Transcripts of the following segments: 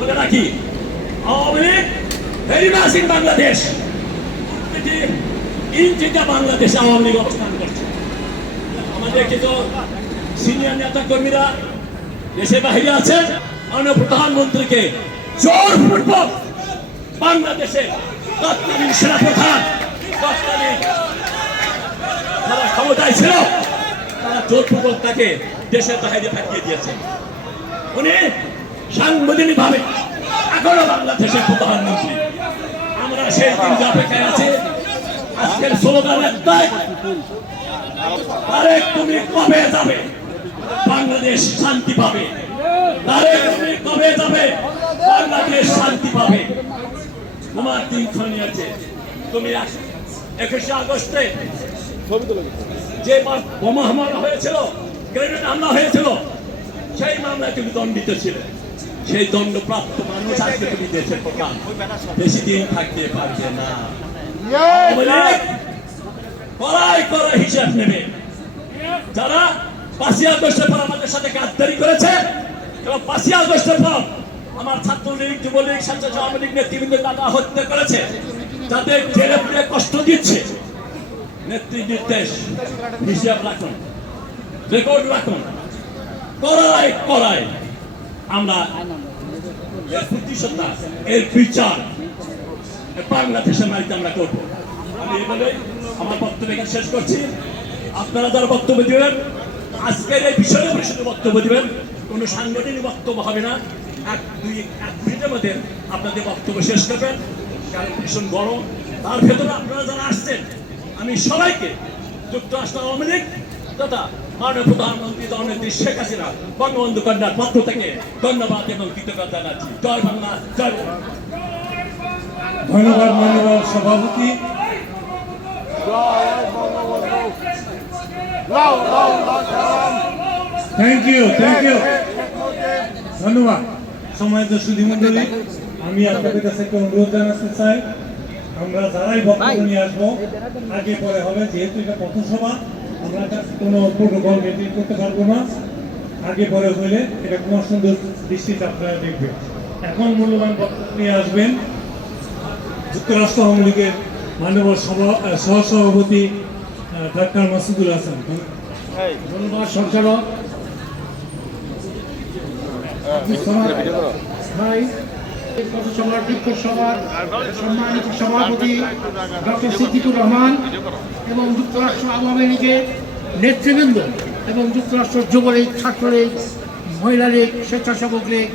বলে রাখি, Awami League very much in Bangladesh, ইনটা বাংলাদেশে আওয়ামী লীগ অবস্থান করছে। আমাদের কিছু সিনিয়র নেতা কর্মীরা দেশে বাহিরে আছেন, মাননীয় প্রধানমন্ত্রীকে জোরপূর্বক বাংলাদেশের তৎকালীন সেনাপ্রধান, তৎকালীন যারা ক্ষমতায় ছিল তারা জোরপূর্বক তাকে দেশের বাইরে পাঠিয়ে দিয়েছে। উনি সাংবিধানিক ভাবে এখনো বাংলাদেশের প্রধানমন্ত্রী। আমরা সেই দিন অপেক্ষায় আছি। আজকের স্লোগান একটাই, তারেক তুমি কবে যাবে বাংলাদেশ শান্তি পাবে, তারেক তুমি কবে যাবে বাংলাদেশ শান্তি পাবে। তোমার দিনক্ষণ আছে, তুমি 21শে আগস্টে যে বোমা হামলা হয়েছিল, গ্রেনেড হামলা হয়েছিল, সেই মামলায় তুমি দণ্ডিত ছিলে। সেই দণ্ডপ্রাপ্ত মানুষ আজকে তুমি দেশের প্রধান, বেশি দিন থাকতে পারবে না। কড়াই কড়াই হিসাব নেবে। যারা 5ই আগস্টের পর আমাদের সাথে গাদ্দারি করেছে এবং 5ই আগস্টের পর আমার ছাত্রলীগ, যুবলীগ, স্বেচ্ছাসেবক আওয়ামী লীগ নেতৃবৃন্দ তারা হত্যা করেছে, তাদের জেলে পুড়ে কষ্ট দিচ্ছে, নেত্রী নির্দেশ হিসাব রাখুন, রেকর্ড রাখুন। কড়াই কড়াই আমরা এর প্রতিশোধ, এর বিচার বাংলাদেশের মাটিতে আমরা করবো। আমি এই বলে আমার বক্তব্য এখানে শেষ করছি। আপনারা যারা বক্তব্য দিবেন আজকের এই বিষয়ে শুধু বক্তব্য দিবেন, কোনো সাংগঠনিক বক্তব্য হবে না। 1 মিনিটের মধ্যে আপনাদের বক্তব্য শেষ করবেন, কারণ ভীষণ বড়। তার ভেতরে আপনারা যারা আসছেন, আমি সবাইকে যুক্তরাষ্ট্র আওয়ামী লীগ তথা মাননীয় প্রধানমন্ত্রী জননেত্রী শেখ হাসিনা বঙ্গবন্ধু কন্যার পক্ষ থেকে ধন্যবাদ এবং কৃতজ্ঞতা জানাচ্ছি। জয় বাংলা, জয় বাংলা। ধন্যবাদ মাননীয় সভাপতি। থ্যাংক ইউ ধন্যবাদ। সম্মানিত সুধীমণ্ডলী, আমি আপনাদের কাছে একটা অনুরোধ জানাতে চাই, আমরা যারাই বক্তব্য নিয়ে আসবো আগে পরে হবে, যেহেতু এটা পথসভা, আমরা কোনো প্রোটোকল মেনটেন করতে পারবো না। আগে পরে হইলে এটা কোনো সুন্দর দৃষ্টিতে আপনারা দেখবেন। এখন মূল্যবান বক্তব্য নিয়ে আসবেন যুক্তরাষ্ট্র আওয়ামী লীগের মাননীয় সহসভাপতি ডাক্তার মাসুদুল হাসান। ধন্যবাদ সঞ্চালক। সম্মানিত সভাপতি ডক্টর সিদ্দিকুর রহমান এবং যুক্তরাষ্ট্র আওয়ামী লীগের নেতৃবৃন্দ এবং যুক্তরাষ্ট্র যুবলীগ, ছাত্রলীগ, মহিলা লীগ, স্বেচ্ছাসেবক লীগ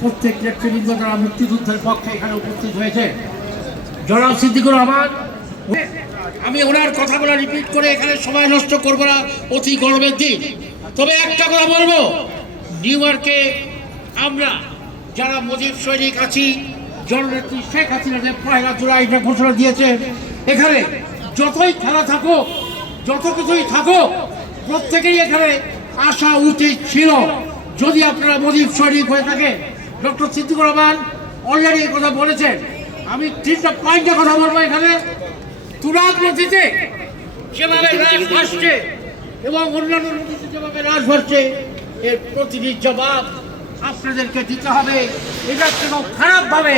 প্রত্যেক নেতৃবৃন্দ যারা মুক্তিযুদ্ধের পক্ষে এখানে উপস্থিত হয়েছে, জনাব সিদ্দিকুর রহমান, আমি ওনার কথাগুলো রিপিট করে এখানে সময় নষ্ট করবো না, অতি গর্বের দিন। তবে একটা কথা বলবো, নিউ ইয়র্কে আমরা যারা মুজিব সৈনিক আছি, জননেত্রী শেখ হাসিনা যে 1 জুলাই ঘোষণা দিয়েছে, এখানে যতই খেলা থাকুক, যত কিছুই থাকুক, প্রত্যেকেরই এখানে আসা উচিত ছিল যদি আপনারা মুজিব সৈনিক হয়ে থাকে। ডক্টর সিদ্দিকুর রহমান অলরেডি এই কথা বলেছেন। আমি 3টা পয়েন্টের কথা বলবো এখানে। তুরাগ নদীতে যেভাবে রাশ ভাসছে এবং অন্যান্য নদীতে যেভাবে রাশ ভাসছে, এর প্রতিটি জবাব আপনাদেরকে দিতে হবে। এটা কোনো খারাপভাবে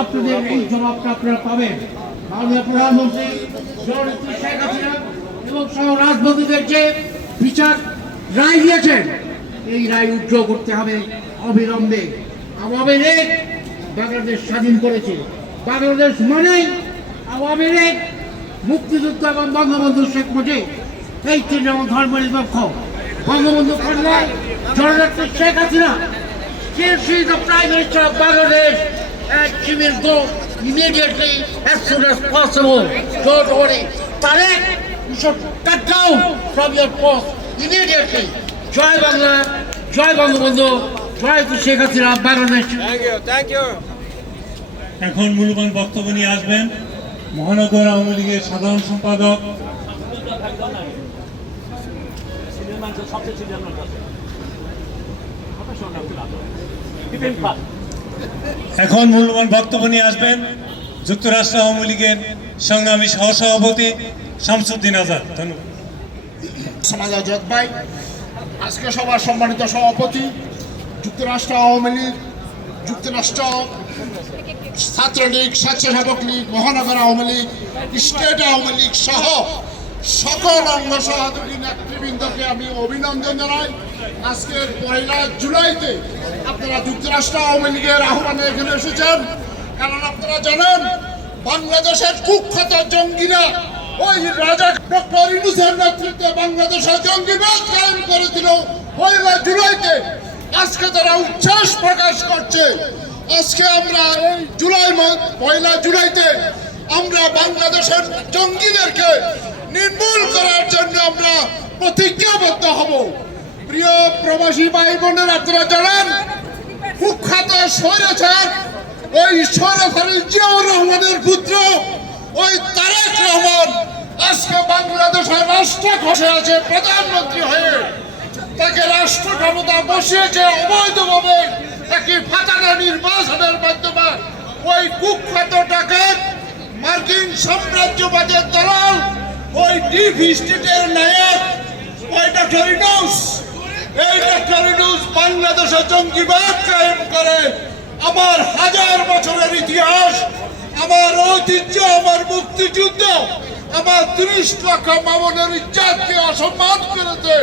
আপনাদের এই জবাবটা আপনারা পাবেন। মাননীয় প্রধানমন্ত্রী জননেত্রী শেখ হাসিনা এবং সহ রাজনীতিদের যে বিচার রায় দিয়েছেন, এই রায় উজ্জ্বল করতে হবে অবিলম্বে। আওয়ামী লীগ বাংলাদেশ স্বাধীন করেছে। বাংলাদেশ মানেই আওয়ামী লীগ, মুক্তিযুদ্ধ এবং বঙ্গবন্ধু শেখ মুজিব, এই 3 ধর্মনিরপেক্ষ। বঙ্গবন্ধু কন্যা জননেত্রী Sheikh Hasina, she is the Prime Minister of Bangladesh and she will go immediately as soon as possible. Don't worry. Tarek, you should cut down from your post immediately. Joy Bangla, Joy Bangabandhu, Joy to Sheikh Hasina, Bangladesh. Thank you. এখন মূল্যবান বক্তব্য নিয়ে আসবেন মহানগর আওয়ামী লীগের সাধারণ সম্পাদক। এখন মূল্যবান বক্তব্য নিয়ে আসবেন যুক্তরাষ্ট্র আওয়ামী লীগের সংগ্রামী সহসভাপতি শামসুদ্দিন আজাদ। ধন্যবাদ। সমাজ আজাদ ভাই, আজকে সবার সম্মানিত সভাপতি যুক্তরাষ্ট্র আওয়ামী লীগ যুক্তরাষ্ট্র ছাত্রলীগ, স্বেচ্ছাসেবক লীগ, মহানগর আওয়ামী লীগ, স্টেট আওয়ামী লীগ সহ সকল অঙ্গ সহযোগী নেতৃবৃন্দকে আমি অভিনন্দন জানাই। আজকের 1 জুলাইতে আপনারা যুক্তরাষ্ট্র আওয়ামী লীগের আহ্বানে এখানে এসেছেন, কারণ আপনারা জানেন বাংলাদেশের কুখ্যাত জঙ্গিরা ওই রাজা ডক্টর ইউনূসের নেতৃত্বে বাংলাদেশের জঙ্গিবাদ কায়েম করেছিল 1 জুলাইতে। আজকে তারা উচ্ছ্বাস প্রকাশ করছে। আজকে আমরা এই 1 জুলাইতে আমরা বাংলাদেশের জঙ্গিদেরকে নির্মূল করার জন্য আমরা প্রতিজ্ঞাবদ্ধ হব। প্রিয় প্রবাসী ভাই বোনের, আপনারা জানেন কুখ্যাত স্বৈরাচার ওই স্বৈরাচারী জিয়াউর রহমানের পুত্র ওই তারেক রহমান আজকে বাংলাদেশের রাষ্ট্র খসে আছে প্রধানমন্ত্রী হয়ে। তাকে রাষ্ট্র ক্ষমতা বসিয়েছে অবৈধভাবে একটি ফাটানো নির্বাচনের মাধ্যমে। ওই কুখ্যাত ডাকাত মার্কিন সাম্রাজ্যবাদের দালাল ওই ডিপ স্টেটের নায়ক ওই ডক্টর ইউনূস, এই ডক্টর ইউনূস বাংলাদেশে জঙ্গিবাদ কায়েম করে। আমার 1000 বছরের ইতিহাস, আমার ঐতিহ্য, আমার মুক্তিযুদ্ধ, আমার 30 লক্ষ মামনের ইজ্জতকে অসম্মান করেছে।